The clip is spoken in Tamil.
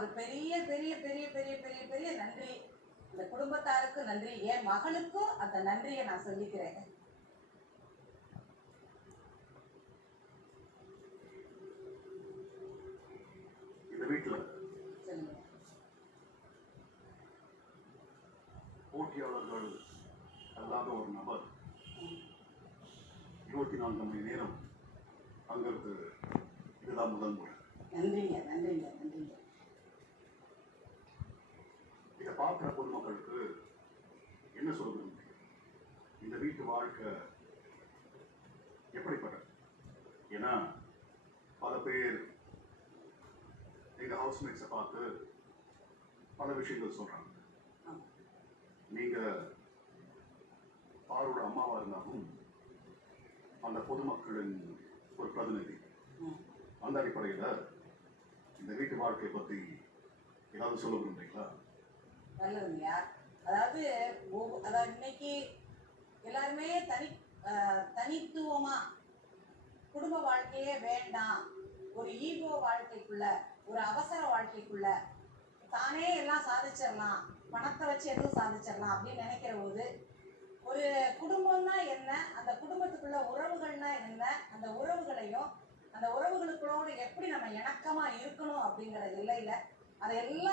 ஒரு பெரிய பெரிய பெரிய பெரிய பெரிய பெரிய நன்றி. இந்த குடும்பத்தாருக்கு நன்றி, என் மகளுக்கும் அந்த நன்றியை நான் சொல்லிக்கிறேன். இந்த வீட்டுல போட்டியாளர்கள் அல்லாத ஒரு நபர் 24 மணி நேரம் அங்கிறது இதுதான் முதல் முறை. நன்றிங்க நன்றிங்க நன்றிங்க. இதை பார்க்குற பொதுமக்களுக்கு என்ன சொல்ல விரும்புகிறீங்க? இந்த வீட்டு வாழ்க்கை எப்படிப்பட்டது? ஏன்னா பல பேர் எங்க ஹவுஸ்மேட்ஸை பார்த்து பல விஷயங்கள் சொல்றாங்க. நீங்க பாரோட அம்மாவா இருந்தாலும் அந்த பொதுமக்களின் ஒரு பிரதிநிதி. அந்த அடிப்படையில் இந்த வீட்டு வாழ்க்கையை பத்தி ஏதாவது சொல்ல விரும்புறீங்களா? நல்லதுங்கய்யா. அதாவது இன்னைக்கு எல்லாருமே தனித்துவமா குடும்ப வாழ்க்கையே வேண்டாம், ஒரு ஈகோ வாழ்க்கைக்குள்ள, ஒரு அவசர வாழ்க்கைக்குள்ள தானே எல்லாம் சாதிச்சிடலாம், பணத்தை வச்சு எதுவும் சாதிச்சிடலாம் அப்படின்னு நினைக்கிற போது, ஒரு குடும்பம்னா என்ன, அந்த குடும்பத்துக்குள்ள உறவுகள்னா என்ன, அந்த உறவுகளையும் அந்த உறவுகளுக்குள்ளோடு எப்படி நம்ம இணக்கமா இருக்கணும் அப்படிங்கிற எல்லையில அதை எல்லா